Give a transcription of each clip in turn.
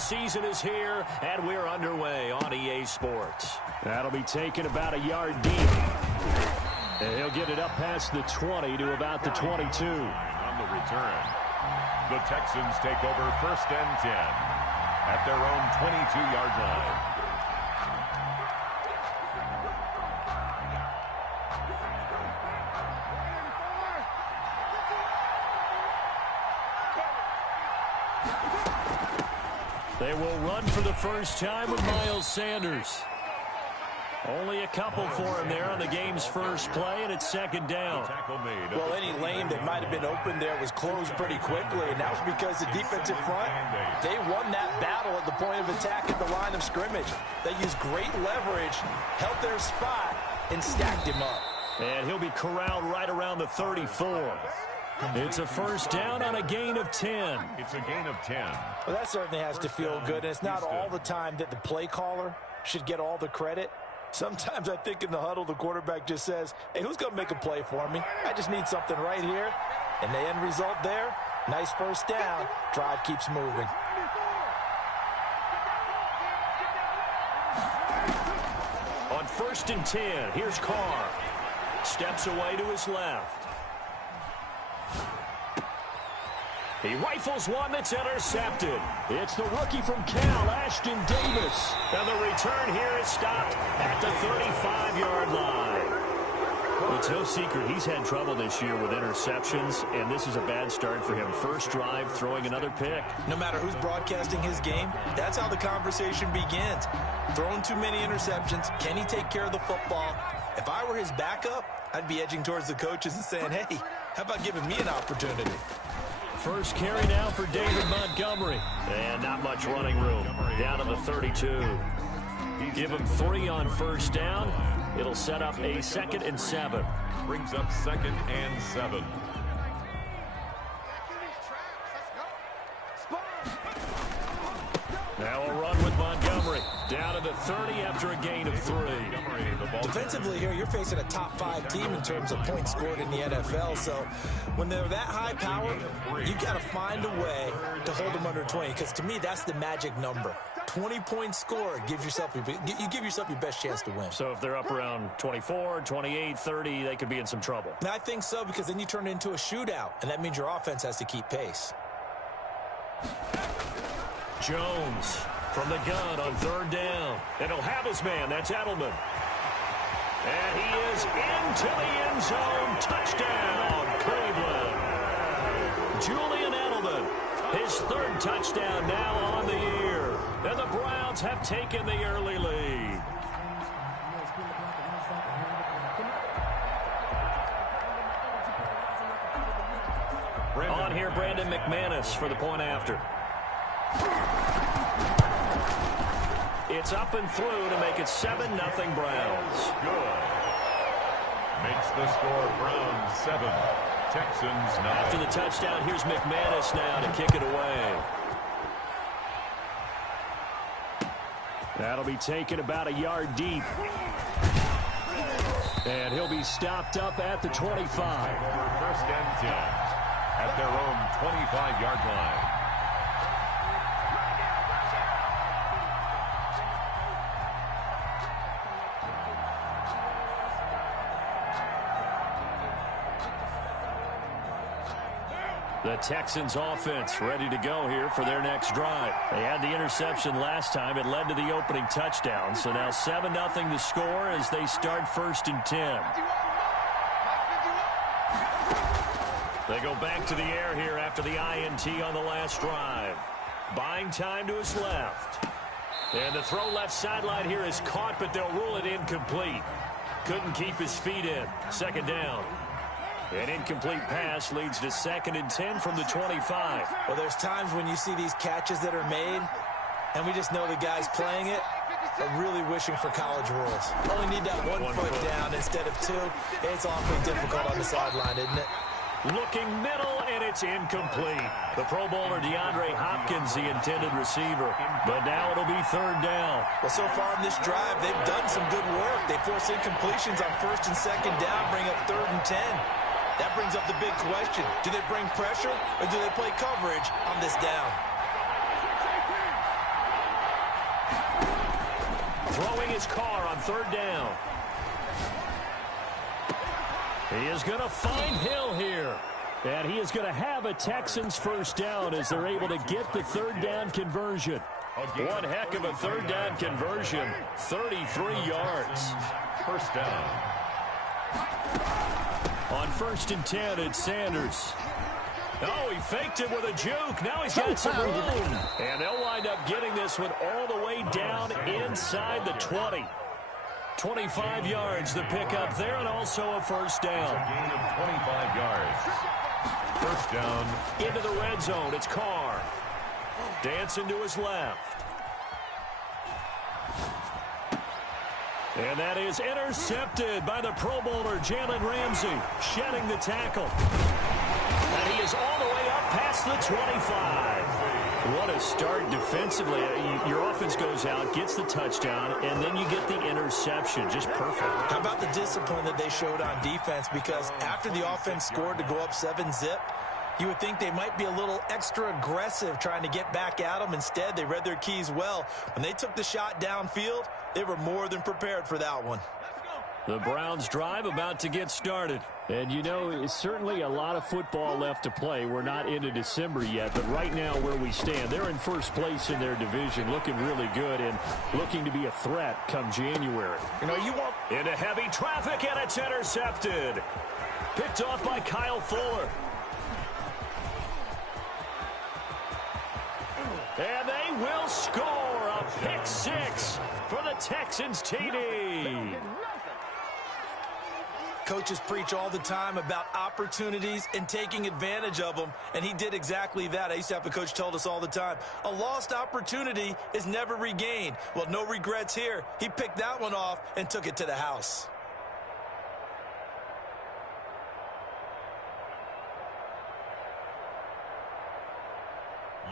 season is here, and we're underway on EA Sports. That'll be taken about a yard deep. And he'll get it up past the 20 to about the 22. On the return, the Texans take over 1st and 10 at their own 22-yard line. They will run for the first time with Miles Sanders. Only a couple for him there on the game's first play, and it's 2nd down. Well, any lane that might have been open there was closed pretty quickly, and that was because the defensive front, they won that battle at the point of attack at the line of scrimmage. They used great leverage, held their spot, and stacked him up. And he'll be corralled right around the 34. It's a first down on a gain of 10. It's a gain of 10. Well, that certainly has to feel good, and it's not all the time that the play caller should get all the credit. Sometimes I think in the huddle, the quarterback just says, hey, who's going to make a play for me? I just need something right here. And the end result there, nice first down. Drive keeps moving. On 1st and 10, here's Carr. Steps away to his left. He rifles one that's intercepted. It's the rookie from Cal, Ashton Davis. And the return here is stopped at the 35-yard line. It's no secret he's had trouble this year with interceptions, and this is a bad start for him. First drive, throwing another pick. No matter who's broadcasting his game, that's how the conversation begins. Throwing too many interceptions, can he take care of the football? If I were his backup, I'd be edging towards the coaches and saying, hey, how about giving me an opportunity? First carry now for David Montgomery. And not much running room. Down to the 32. Give him 3 on first down. It'll set up a 2nd and 7. Brings up 2nd and 7. Now a run with Montgomery. Down to the 30 after a gain of 3. Defensively here, you're facing a top 5 team in terms of points scored in the NFL. So when they're that high powered, you got to find a way to hold them under 20. Because to me, that's the magic number. 20 points scored gives yourself you give yourself your best chance to win. So if they're up around 24, 28, 30, they could be in some trouble. And I think so, because then you turn it into a shootout, and that means your offense has to keep pace. Jones from the gun on 3rd down. And he'll have his man. That's Edelman. And he is into the end zone. Touchdown, Cleveland. Julian Edelman, his 3rd touchdown now on the year. And the Browns have taken the early lead. On here, Brandon McManus for the point after. It's up and through to make it 7-0 Browns. Good. Makes the score Browns 7. Texans 9. After the touchdown, here's McManus now to kick it away. That'll be taken about a yard deep. And he'll be stopped up at the 25. For 1st and 10 at their own 25-yard line. The Texans offense ready to go here for their next drive. They had the interception last time. It led to the opening touchdown. So now 7-0 the score as they start 1st and 10. They go back to the air here after the INT on the last drive. Buying time to his left. And the throw left sideline here is caught, but they'll rule it incomplete. Couldn't keep his feet in. 2nd down. An incomplete pass leads to 2nd and 10 from the 25. Well, there's times when you see these catches that are made, and we just know the guys playing it are really wishing for college rules. Only need that one foot down instead of 2. It's awfully difficult on the sideline, isn't it? Looking middle, and it's incomplete. The Pro Bowler DeAndre Hopkins, the intended receiver. But now it'll be 3rd down. Well, so far in this drive, they've done some good work. They force incompletions on 1st and 2nd down, bring up 3rd and 10. That brings up the big question. Do they bring pressure or do they play coverage on this down? throwing his car on third down. He is going to find Hill here. And he is going to have a Texans first down as they're able to get the third down conversion. One heck of a third down conversion. 33 yards. First down. On 1st and 10, it's Sanders. Oh, he faked it with a juke. Now he's got some room. And they'll wind up getting this one all the way down inside the 20. 25 yards the pickup there, and also a first down. A gain of 25 yards. First down. Into the red zone. It's Carr. Dancing to his left. And that is intercepted by the Pro Bowler, Jalen Ramsey, shedding the tackle. And he is all the way up past the 25. What a start defensively. Your offense goes out, gets the touchdown, and then you get the interception. Just perfect. How about the discipline that they showed on defense? Because after the offense scored to go up 7-zip, you would think they might be a little extra aggressive trying to get back at them. Instead, they read their keys well. When they took the shot downfield, they were more than prepared for that one. The Browns drive about to get started. And, you know, it's certainly a lot of football left to play. We're not into December yet, but right now where we stand, they're in first place in their division, looking really good and looking to be a threat come January. You know, you want into heavy traffic, and it's intercepted. Picked off by Kyle Fuller. And they will score a pick six for the Texans TD. Coaches preach all the time about opportunities and taking advantage of them, and he did exactly that. I used to have a coach tell us all the time, a lost opportunity is never regained. Well, no regrets here. He picked that one off and took it to the house.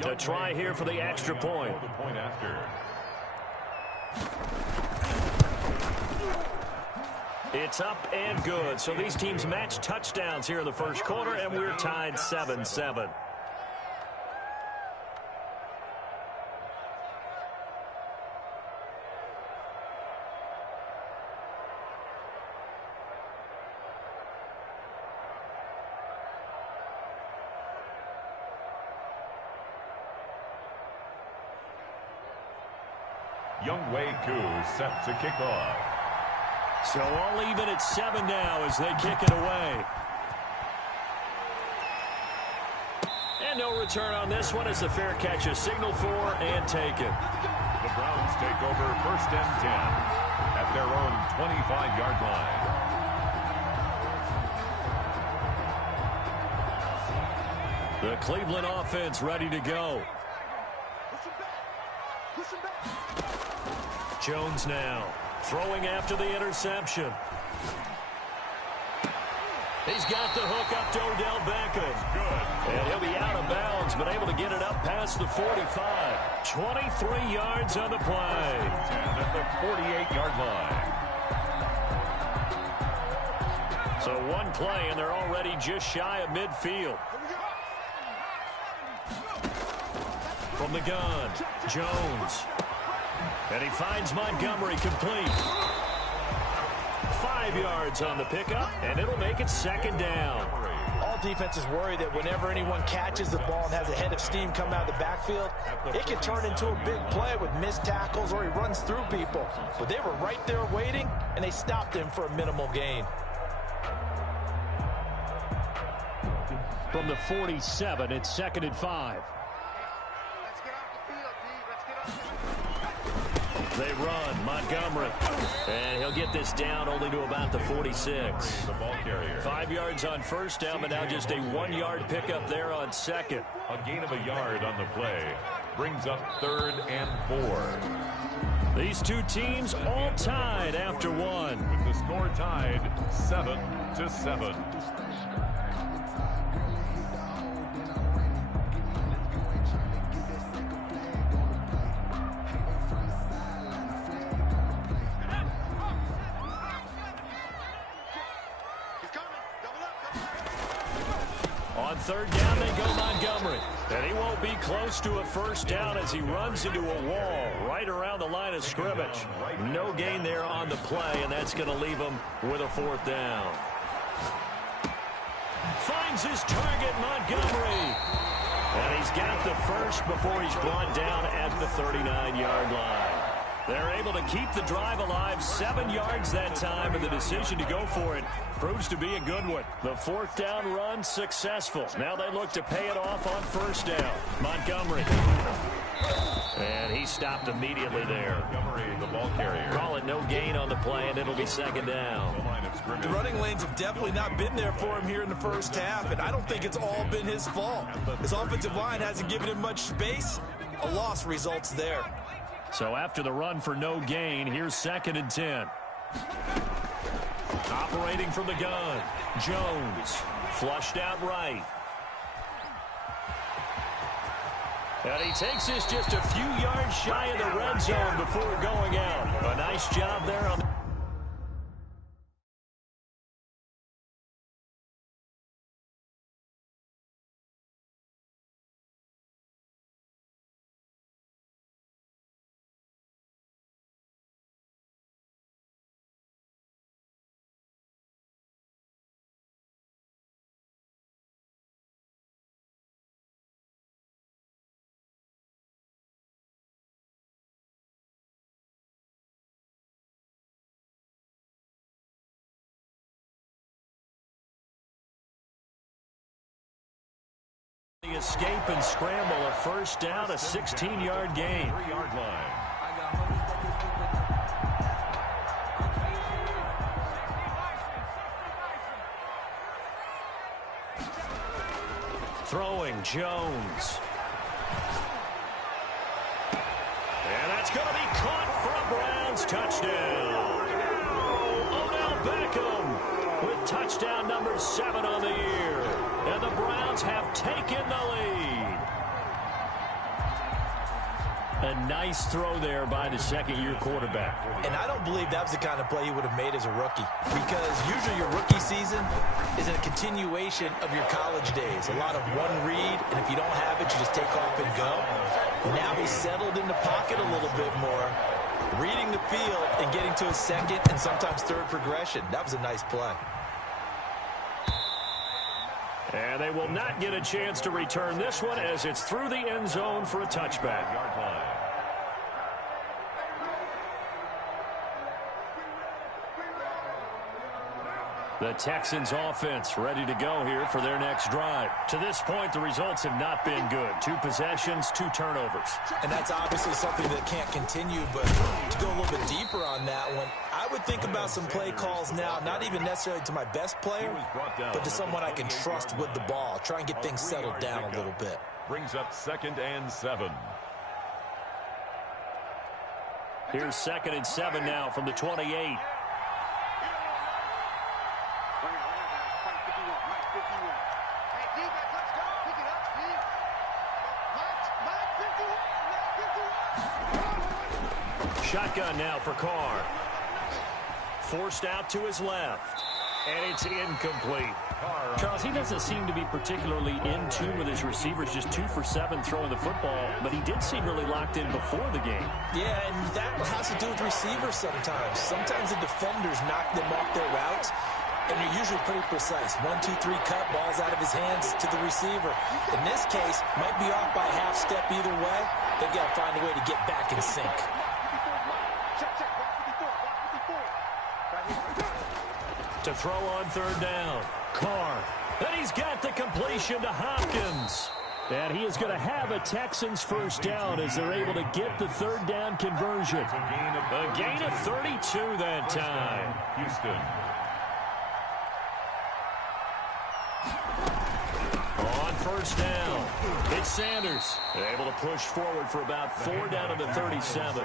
To try here for the extra point. The point after. It's up and good. So these teams match touchdowns here in the first quarter, and we're tied 7-7. Younghoe Koo set to kick off. So all even at 7 now as they kick it away. And no return on this one as the fair catch is signaled for and taken. The Browns take over 1st and 10 at their own 25-yard line. The Cleveland offense ready to go. Jones now throwing after the interception. He's got the hook up to Odell Beckham. Good. And he'll be out of bounds, but able to get it up past the 45. 23 yards on the play. 10 at the 48-yard line. So one play, and they're already just shy of midfield. From the gun, Jones. And he finds Montgomery complete. 5 yards on the pickup, and it'll make it 2nd down. All defenses worry that whenever anyone catches the ball and has a head of steam come out of the backfield, it can turn into a big play with missed tackles or he runs through people. But they were right there waiting, and they stopped him for a minimal gain. From the 47, it's 2nd and 5. They run, Montgomery, and he'll get this down only to about the 46. The ball carrier. 5 yards on first down, but now just a 1-yard pickup there on second. A gain of a yard on the play brings up 3rd and 4. These two teams all tied after one. With the score tied 7-7. On 3rd down, they go Montgomery. And he won't be close to a first down as he runs into a wall right around the line of scrimmage. No gain there on the play, and that's going to leave him with a fourth down. Finds his target, Montgomery. And he's got the first before he's brought down at the 39-yard line. They're able to keep the drive alive, 7 yards that time, and the decision to go for it proves to be a good one. The fourth down run successful. Now they look to pay it off on first down. Montgomery. And he stopped immediately there. Montgomery, the ball carrier. Call it no gain on the play, and it'll be second down. The running lanes have definitely not been there for him here in the first half, and I don't think it's all been his fault. His offensive line hasn't given him much space. A loss results there. So after the run for no gain, here's 2nd and 10. Operating from the gun, Jones flushed out right. And he takes this just a few yards shy of the red zone before going out. A nice job there on the escape and scramble. A first down, a 16-yard gain. 3-yard line. Throwing, Jones. And that's going to be caught for a Browns touchdown. Odell Beckham with touchdown number 7 on the year. And the Browns have taken the lead. A nice throw there by the second-year quarterback. And I don't believe that was the kind of play he would have made as a rookie, because usually your rookie season is a continuation of your college days. A lot of one read, and if you don't have it, you just take off and go. Now he's settled in the pocket a little bit more, reading the field and getting to his second and sometimes third progression. That was a nice play. And they will not get a chance to return this one as it's through the end zone for a touchback. Yard line. The Texans offense ready to go here for their next drive. To this point, the results have not been good. 2 possessions, 2 turnovers. And that's obviously something that can't continue, but to go a little bit deeper on that one, I would think about some play calls now, not even necessarily to my best player, but to someone I can trust with the ball. Try and get things settled down a little bit. Brings up 2nd and 7. Here's 2nd and 7 now from the 28. Shotgun now for Carr. Forced out to his left. And it's incomplete. Charles, he doesn't seem to be particularly in tune with his receivers, just 2 for 7 throwing the football, but he did seem really locked in before the game. Yeah, and that has to do with receivers sometimes. Sometimes the defenders knock them off their routes, and they're usually pretty precise. 1, 2, 3 cut, balls out of his hands to the receiver. In this case, might be off by a half step either way. They've got to find a way to get back in sync. To throw on 3rd down. Carr. And he's got the completion to Hopkins. And he is going to have a Texans first down as they're able to get the 3rd down conversion. A gain of 32 that time. Houston. On 1st down, it's Sanders. Able to push forward for about 4 down to the 37.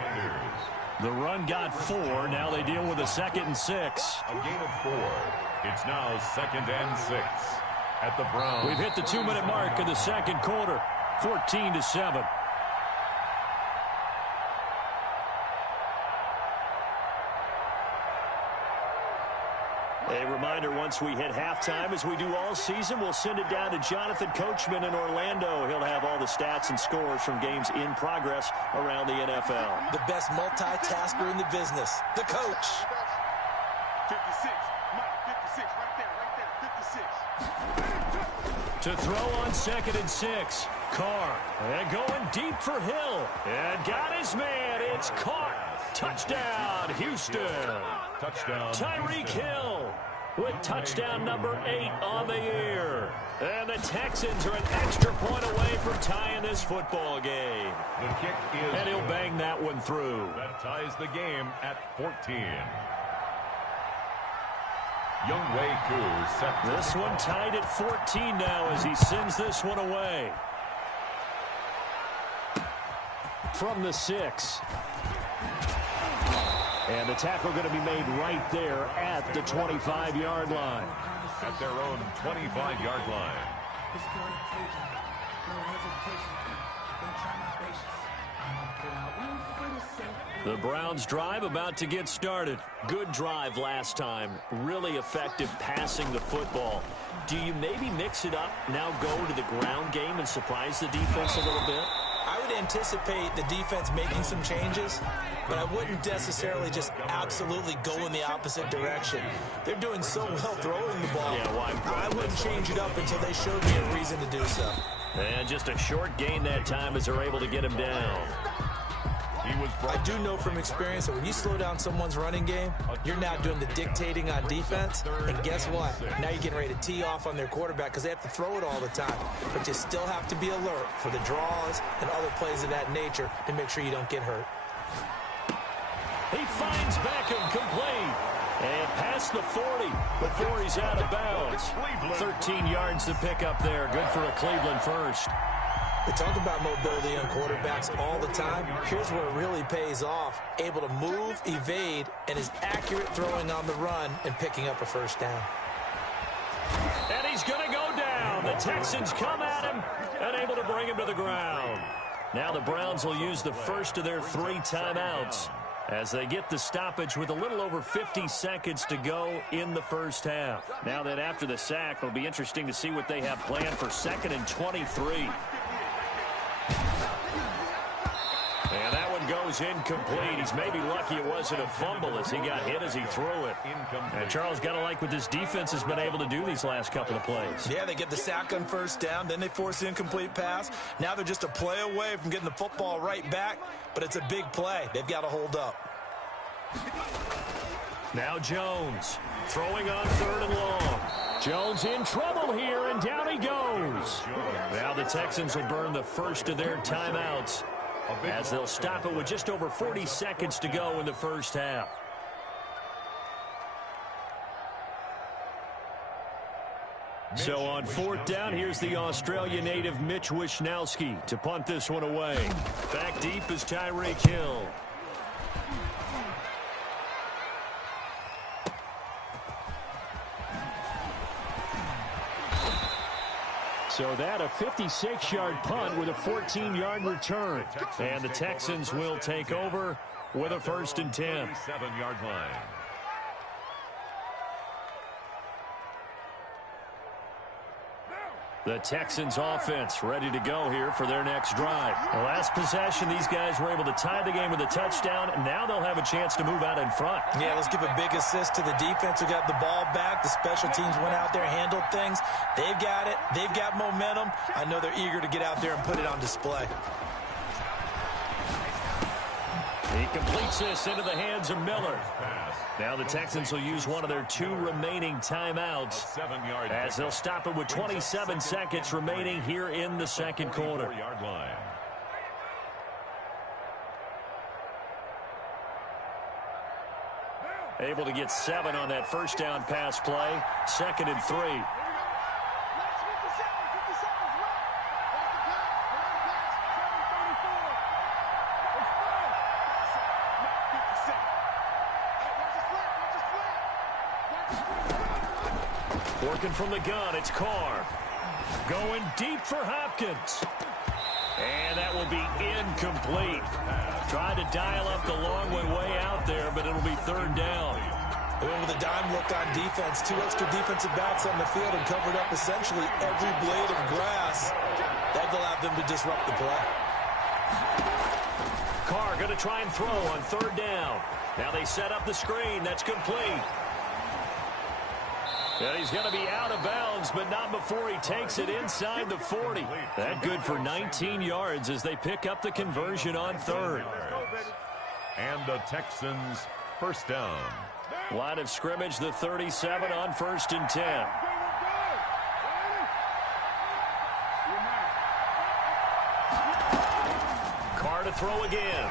The run got 4. Now they deal with a 2nd and 6. A gain of 4. It's now 2nd and 6 at the Browns. We've hit the 2-minute mark of the second quarter. 14-7. A reminder once we hit halftime, as we do all season, we'll send it down to Jonathan Coachman in Orlando. He'll have all the stats and scores from games in progress around the NFL. The best multitasker in the business, the coach. 56, Mike, 56, right there, 56. To throw on 2nd and 6. Carr, and going deep for Hill. And got his man. It's caught. Touchdown, Houston. Touchdown, Tyreek Hill with touchdown number 8 on the year. And the Texans are an extra point away from tying this football game. The kick is And he'll bang that one through. That ties the game at 14. Younghoe Koo set. This one tied at 14 now as he sends this one away. From the 6. And the tackle going to be made right there at the 25-yard line. At their own 25-yard line. The Browns drive about to get started. Good drive last time. Really effective passing the football. Do you maybe mix it up, now go to the ground game and surprise the defense a little bit? I would anticipate the defense making some changes, but I wouldn't necessarily just absolutely go in the opposite direction. They're doing so well throwing the ball. Yeah, why I wouldn't change it up until they showed me a reason to do so. And just a short gain that time as they're able to get him down. I do know from experience that when you slow down someone's running game, you're now doing the dictating on defense. And guess what? Now you're getting ready to tee off on their quarterback because they have to throw it all the time. But you still have to be alert for the draws and other plays of that nature to make sure you don't get hurt. He finds Beckham complete. And past the 40 before he's out of bounds. 13 yards to pick up there. Good for a Cleveland first. They talk about mobility on quarterbacks all the time. Here's where it really pays off. Able to move, evade, and is accurate throwing on the run and picking up a first down. And he's going to go down. The Texans come at him and able to bring him to the ground. Now the Browns will use the first of their 3 timeouts as they get the stoppage with a little over 50 seconds to go in the first half. Now that after the sack, it'll be interesting to see what they have planned for 2nd and 23. And that one goes incomplete. He's maybe lucky it wasn't a fumble as he got hit as he threw it. And Charles, got to like what this defense has been able to do these last couple of plays. Yeah, they get the sack on first down, then they force the incomplete pass. Now they're just a play away from getting the football right back, but it's a big play. They've got to hold up. Now Jones throwing on 3rd and long. Jones in trouble here, and down he goes. Now the Texans will burn the first of their timeouts as they'll stop it with just over 40 seconds to go in the first half. So on 4th down, here's the Australia native Mitch Wishnowsky to punt this one away. Back deep is Tyreek Hill. So that a 56-yard punt with a 14-yard return. And the Texans will take over with a 1st and 10. 7-yard line. The Texans offense ready to go here for their next drive. The last possession, these guys were able to tie the game with a touchdown, and now they'll have a chance to move out in front. Yeah, let's give a big assist to the defense who got the ball back. The special teams went out there, handled things. They've got it. They've got momentum. I know they're eager to get out there and put it on display. He completes this into the hands of Miller. Now the Texans will use one of their 2 remaining timeouts as they'll stop it with 27 seconds remaining here in the second quarter. Able to get 7 on that first down pass play. 2nd and 3. Working from the gun, it's Carr. Going deep for Hopkins. And that will be incomplete. Tried to dial up the long one way out there, but it'll be 3rd down. They went with a dime look on defense, 2 extra defensive backs on the field and covered up essentially every blade of grass. That allowed them to disrupt the play. Carr going to try and throw on 3rd down. Now they set up the screen. That's complete. And he's going to be out of bounds, but not before he takes it inside the 40. That good for 19 yards as they pick up the conversion on 3rd. And the Texans first down. Line of scrimmage, the 37 on 1st and 10. Carr to throw again.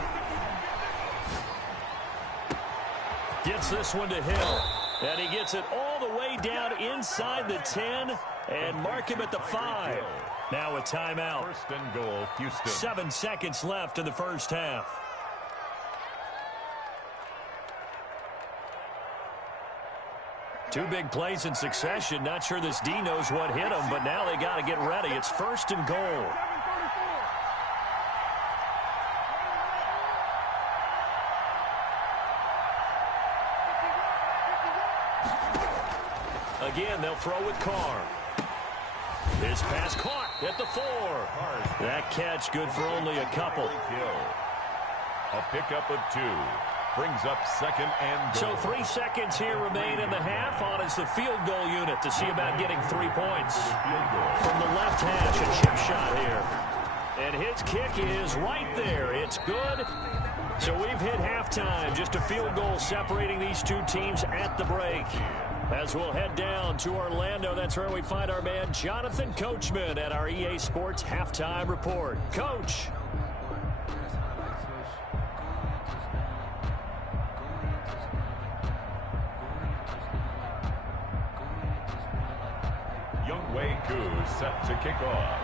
Gets this one to Hill. And he gets it all the way down inside the 10 and mark him at the 5. Now a timeout. 1st and goal, Houston. 7 seconds left in the first half. Two big plays in succession. Not sure this D knows what hit him, but now they got to get ready. It's 1st and goal. Again, they'll throw with Carr. His pass caught at the 4. That catch good for only a couple. A pickup of 2. Brings up 2nd and goal. So 3 seconds here remain in the half. On is the field goal unit to see about getting 3 points. From the left hash, a chip shot here. And his kick is right there. It's good. So we've hit halftime. Just a field goal separating these two teams at the break. As we'll head down to Orlando, that's where we find our man Jonathan Coachman at our EA Sports Halftime Report. Coach. Set to kick off.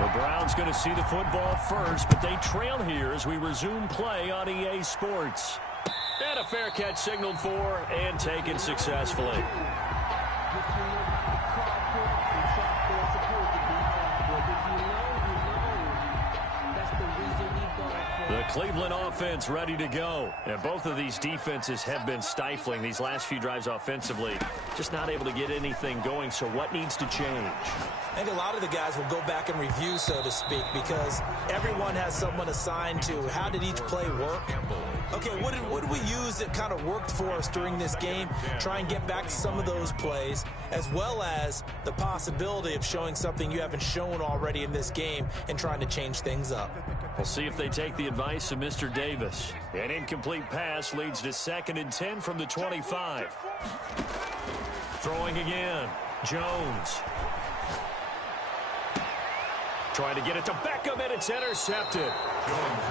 The Browns going to see the football first, but they trail here as we resume play on EA Sports. And a fair catch signaled for and taken successfully. The Cleveland offense ready to go. And both of these defenses have been stifling these last few drives offensively. Just not able to get anything going, so what needs to change? I think a lot of the guys will go back and review, so to speak, because everyone has someone assigned to how did each play work. Okay, what did we use that kind of worked for us during this game? Try and get back to some of those plays, as well as the possibility of showing something you haven't shown already in this game and trying to change things up. We'll see if they take the advice of Mr. Davis. An incomplete pass leads to 2nd and 10 from the 25. Throwing again. Jones. Trying to get it to Beckham, and it's intercepted.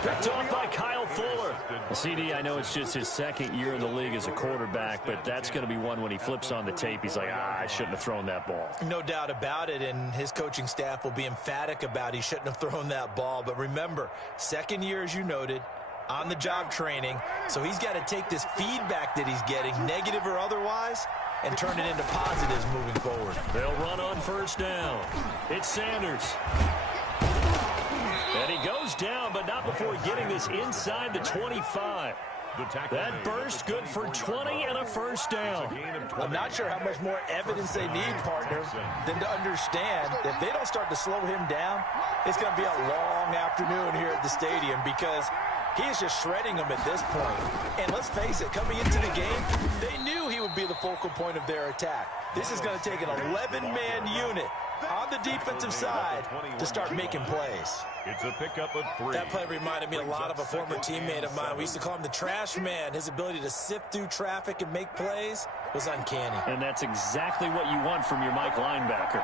Picked off by Kyle Fuller. CD, I know it's just his 2nd year in the league as a quarterback, but that's going to be one when he flips on the tape. He's like, I shouldn't have thrown that ball. No doubt about it, and his coaching staff will be emphatic about he shouldn't have thrown that ball. But remember, 2nd year, as you noted, on-the-job training, so he's got to take this feedback that he's getting, negative or otherwise, and turn it into positives moving forward. They'll run on 1st down. It's Sanders. And he goes down, but not before getting this inside the 25. That burst good for 20 and a 1st down. I'm not sure how much more evidence they need, partner, than to understand that if they don't start to slow him down, it's going to be a long afternoon here at the stadium because he is just shredding them at this point. And let's face it, coming into the game, they knew he would be the focal point of their attack. This is going to take an 11-man unit on the defensive side to start making plays. It's a pickup of 3. That play reminded me a lot of a former teammate of mine. We used to call him the trash man. His ability to sift through traffic and make plays was uncanny. And that's exactly what you want from your Mike linebacker.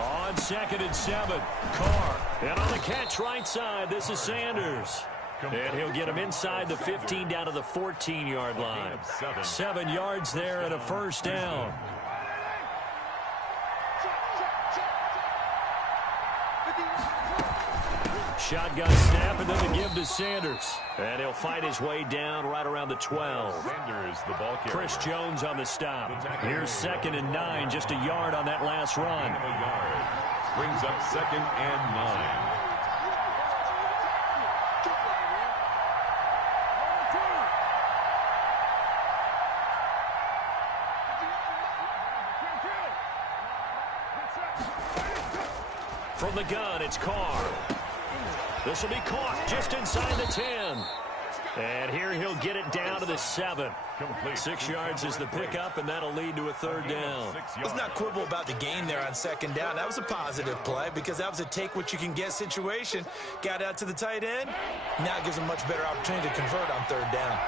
On 2nd and 7, Carr. And on the catch right side, this is Sanders. And he'll get him inside the 15 down to the 14-yard line. 7 yards there and a 1st down. Shotgun snap and then the give to Sanders. And he'll fight his way down right around the 12. Sanders, the ball carrier. Chris Jones on the stop. Here's 2nd and 9, just a yard on that last run. Brings up 2nd and 9. From the gun, it's Carr. This will be caught just inside the 10. And here he'll get it down to the 7. 6 yards is the pickup, and that'll lead to a 3rd down. Let's not quibble about the gain there on 2nd down. That was a positive play because that was a take-what-you-can-get situation. Got out to the tight end. Now it gives him much better opportunity to convert on 3rd down.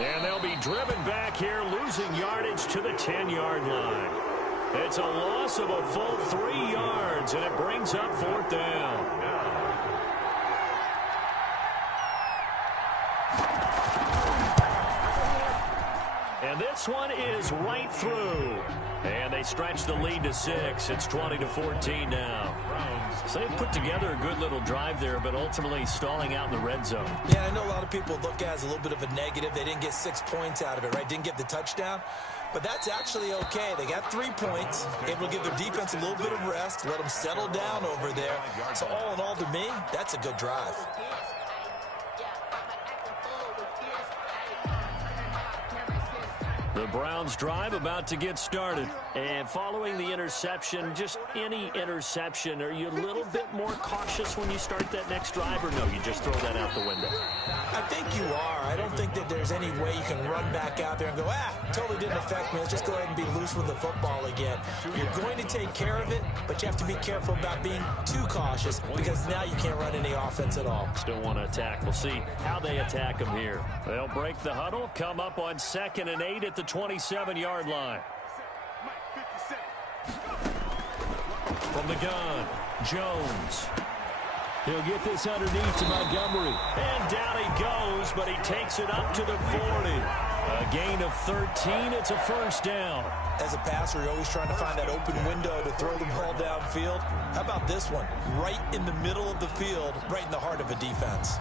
And they'll be driven back here, losing yardage to the 10-yard line. It's a loss of a full 3 yards, and it brings up 4th down. And this one is right through. And they stretch the lead to 6. It's 20-14 now. So they put together a good little drive there, but ultimately stalling out in the red zone. Yeah, I know a lot of people look at it as a little bit of a negative. They didn't get 6 points out of it, right? Didn't get the touchdown. But that's actually okay. They got 3 points, able to give their defense a little bit of rest, let them settle down over there. So all in all, to me, that's a good drive. The Browns drive about to get started. And following the interception, just any interception, are you a little bit more cautious when you start that next drive, or no, you just throw that out the window? I think you are. I don't think that there's any way you can run back out there and go, totally didn't affect me. Let's just go ahead and be loose with the football again. You're going to take care of it, but you have to be careful about being too cautious because now you can't run any offense at all. Still want to attack. We'll see how they attack them here. They'll break the huddle, come up on 2nd and 8 at the 27-yard line. From the gun, Jones. He'll get this underneath to Montgomery. And down he goes, but he takes it up to the 40. A gain of 13. It's a 1st down. As a passer, you're always trying to find that open window to throw the ball downfield. How about this one? Right in the middle of the field, right in the heart of a defense.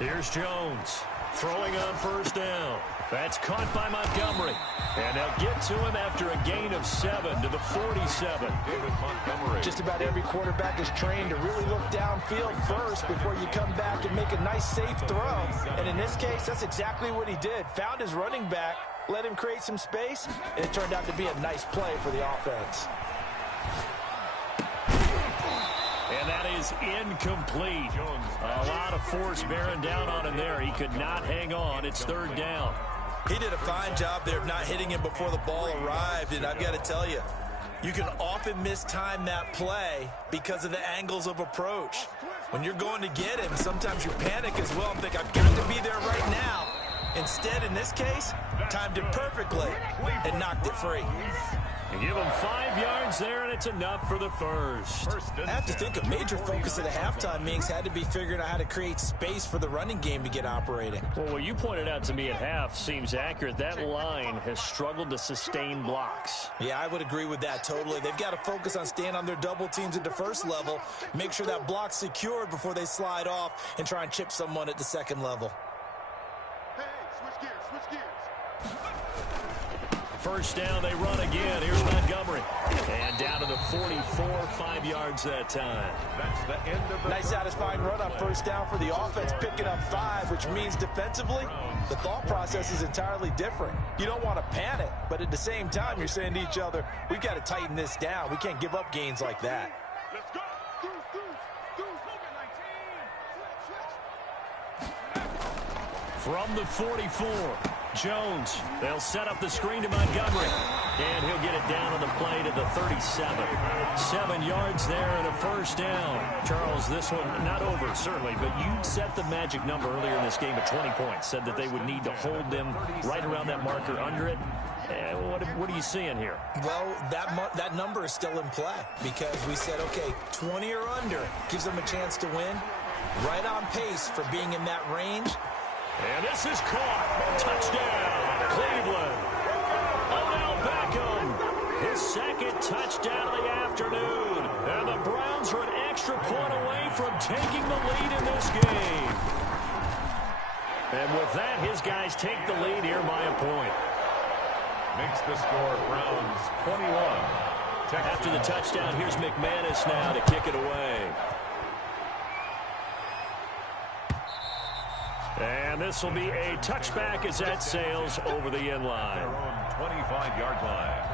Here's Jones throwing on 1st down. That's caught by Montgomery. And they'll get to him after a gain of 7 to the 47. Just about every quarterback is trained to really look downfield first before you come back and make a nice, safe throw. And in this case, that's exactly what he did. Found his running back, let him create some space, and it turned out to be a nice play for the offense. And that is incomplete. A lot of force bearing down on him there. He could not hang on. It's 3rd down. He did a fine job there of not hitting him before the ball arrived. And I've got to tell you, you can often mistime that play because of the angles of approach. When you're going to get him, sometimes you panic as well and think, I've got to be there right now. Instead, in this case, timed it perfectly and knocked it free. You give them 5 yards there, and it's enough for the 1st. I have to think a major focus of the halftime meetings had to be figuring out how to create space for the running game to get operating. Well, what you pointed out to me at half seems accurate. That line has struggled to sustain blocks. Yeah, I would agree with that totally. They've got to focus on staying on their double teams at the 1st level, make sure that block's secured before they slide off and try and chip someone at the 2nd level. Hey, switch gears, switch gears. 1st down, they run again. Here's Montgomery. And down to the 44, 5 yards that time. That's the end of the Nice satisfying run on 1st down for the offense, picking up 5, which means defensively, the thought process is entirely different. You don't want to panic, but at the same time, you're saying to each other, we've got to tighten this down. We can't give up gains like that. Let's go. From the 44, Jones. They'll set up the screen to Montgomery. And he'll get it down on the play to the 37. 7 yards there and a 1st down. Charles, this one not over, certainly, but you set the magic number earlier in this game at 20 points. Said that they would need to hold them right around that marker under it. What are you seeing here? Well, that number is still in play because we said, okay, 20 or under gives them a chance to win. Right on pace for being in that range. And this is caught. Touchdown, Cleveland. Odell Beckham, his 2nd touchdown of the afternoon. And the Browns are an extra point away from taking the lead in this game. And with that, his guys take the lead here by a point. Makes the score Browns 21. After the touchdown, here's McManus now to kick it away. And this will be a touchback as that sails over the end line. Their own 25-yard line.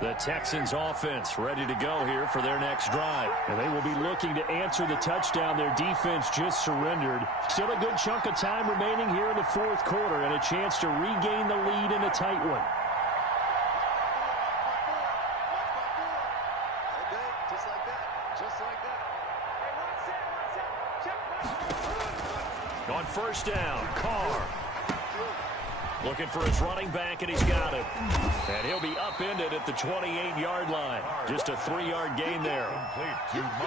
The Texans offense ready to go here for their next drive. And they will be looking to answer the touchdown their defense just surrendered. Still a good chunk of time remaining here in the fourth quarter and a chance to regain the lead in a tight one. Just like that. Just like that. On first down, Carr. Looking for his running back, and he's got it. And he'll be upended at the 28-yard line. Just a 3-yard gain there.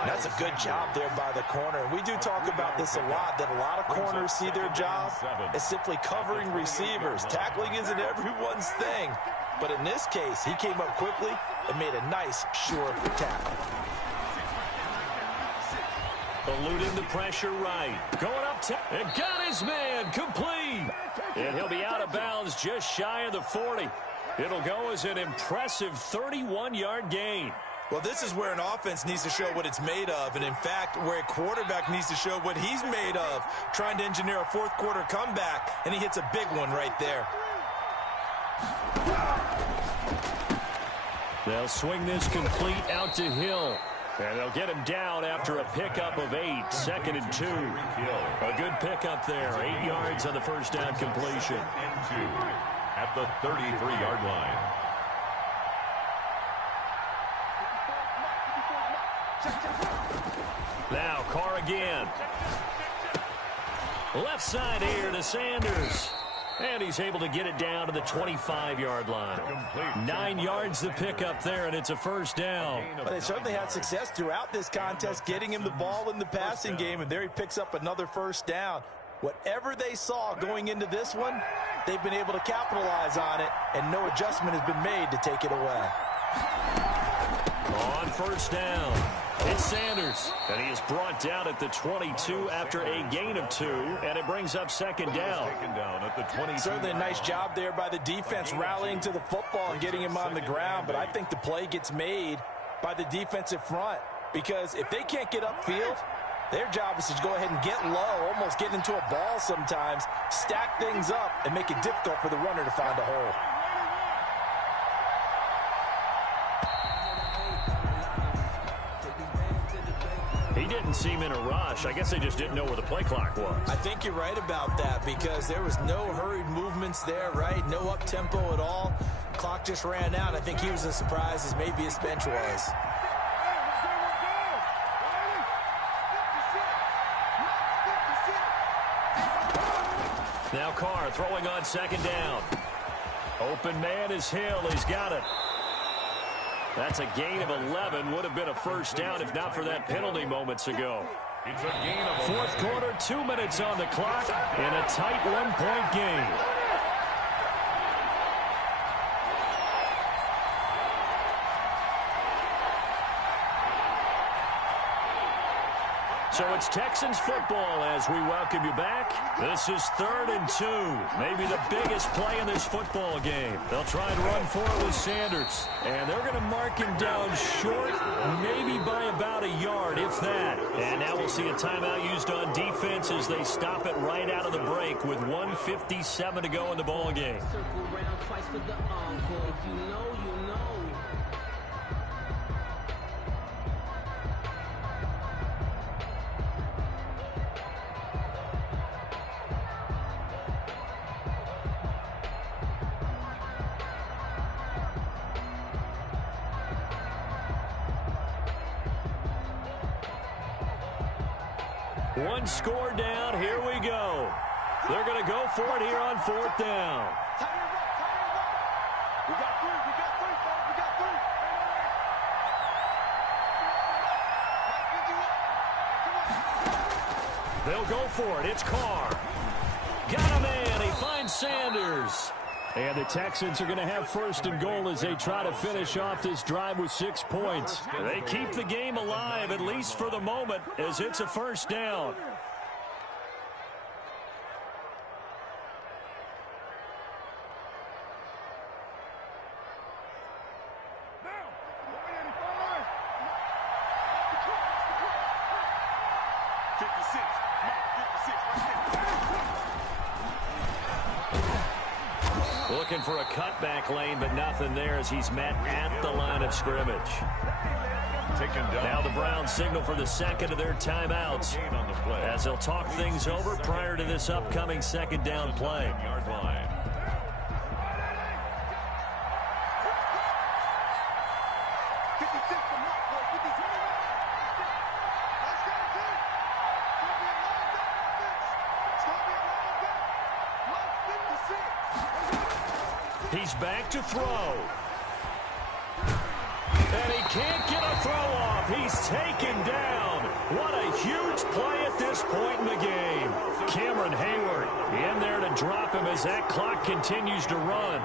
That's a good job there by the corner. We do talk about this a lot, that a lot of corners see their job as simply covering receivers. Tackling isn't everyone's thing. But in this case, he came up quickly and made a nice, sure tackle. Eluding the pressure right. Going up top. And got his man complete. And he'll be out of bounds just shy of the 40. It'll go as an impressive 31-yard gain. Well, this is where an offense needs to show what it's made of. And, in fact, where a quarterback needs to show what he's made of. Trying to engineer a fourth-quarter comeback, and he hits a big one right there. They'll swing this complete out to Hill. And they'll get him down after a pickup of 8, 2nd and 2. A good pickup there, 8 yards on the first down completion. And 2 at the 33-yard line. Now Carr again. Left side here to Sanders. And he's able to get it down to the 25-yard line. 9 yards to pick up there, and it's a first down. Well, they certainly had success throughout this contest, getting him the ball in the passing game, and there he picks up another first down. Whatever they saw going into this one, they've been able to capitalize on it, and no adjustment has been made to take it away. On first down, it's Sanders, and he is brought down at the 22 after a gain of 2, and it brings up second down. Taken down at the 22. Certainly a nice job there by the defense rallying to the football and getting him on the ground, but I think the play gets made by the defensive front, because if they can't get upfield, their job is to go ahead and get low, almost get into a ball sometimes, stack things up, and make it difficult for the runner to find a hole. He didn't seem in a rush. I guess they just didn't know where the play clock was. I think you're right about that, because there was no hurried movements there, right? No up-tempo at all. Clock just ran out. I think he was as surprised as maybe his bench was. Now Carr throwing on second down. Open man is Hill. He's got it. That's a gain of 11. Would have been a first down if not for that penalty moments ago. It's a gain of Fourth quarter, 2 minutes on the clock, in a tight one-point game. So it's Texans football as we welcome you back. This is 3rd and 2. Maybe the biggest play in this football game. They'll try and run for it with Sanders. And they're going to mark him down short, maybe by about a yard, if that. And now we'll see a timeout used on defense as they stop it right out of the break with 1:57 to go in the ball game. Circle round twice for the encore. If you know, you know. One score down. Here we go. They're going to go for it here on 4th down. We got 3, folks. We got 3. They'll go for it. It's Carr. Got a man. He finds Sanders. And the Texans are going to have first and goal as they try to finish off this drive with 6 points. They keep the game alive, at least for the moment, as it's a first down. Looking for a cutback lane, but nothing there as he's met at the line of scrimmage. Now the Browns signal for the second of their timeouts as they'll talk things over prior to this upcoming second down play. He's back to throw. And he can't get a throw off. He's taken down. What a huge play at this point in the game. Cameron Hayward in there to drop him as that clock continues to run.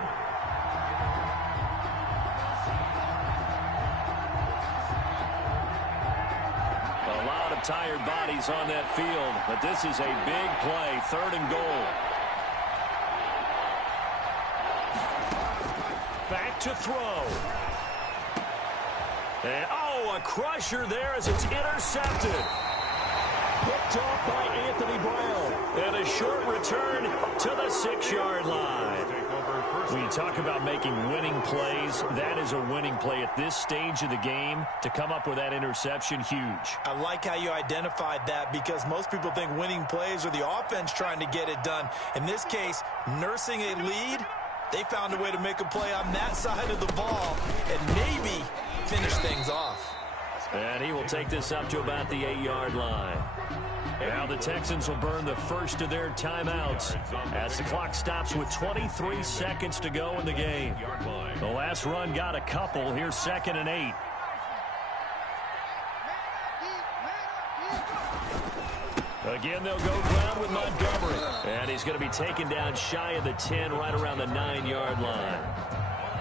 A lot of tired bodies on that field, but this is a big play, 3rd and goal. Back to throw. And, a crusher there as it's intercepted. Picked off by Anthony Brown. And a short return to the 6-yard line. When you talk about making winning plays, that is a winning play at this stage of the game. To come up with that interception, huge. I like how you identified that because most people think winning plays are the offense trying to get it done. In this case, nursing a lead, they found a way to make a play on that side of the ball and maybe finish things off. And he will take this up to about the 8-yard line. Now the Texans will burn the first of their timeouts as the clock stops with 23 seconds to go in the game. The last run got a couple. Here's 2nd and 8. Again, they'll go ground with Montgomery. And he's going to be taken down shy of the 10, right around the 9-yard line.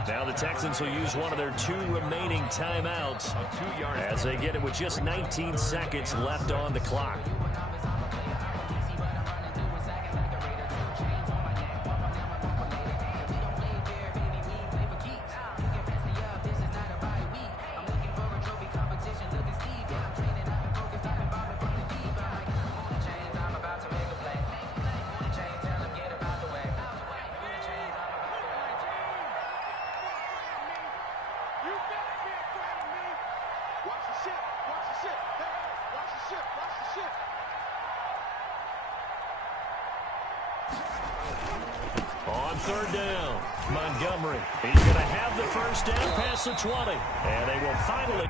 Now the Texans will use one of their 2 remaining timeouts as they get it with just 19 seconds left on the clock. On 3rd down, Montgomery. He's going to have the first down past the 20. And they will finally...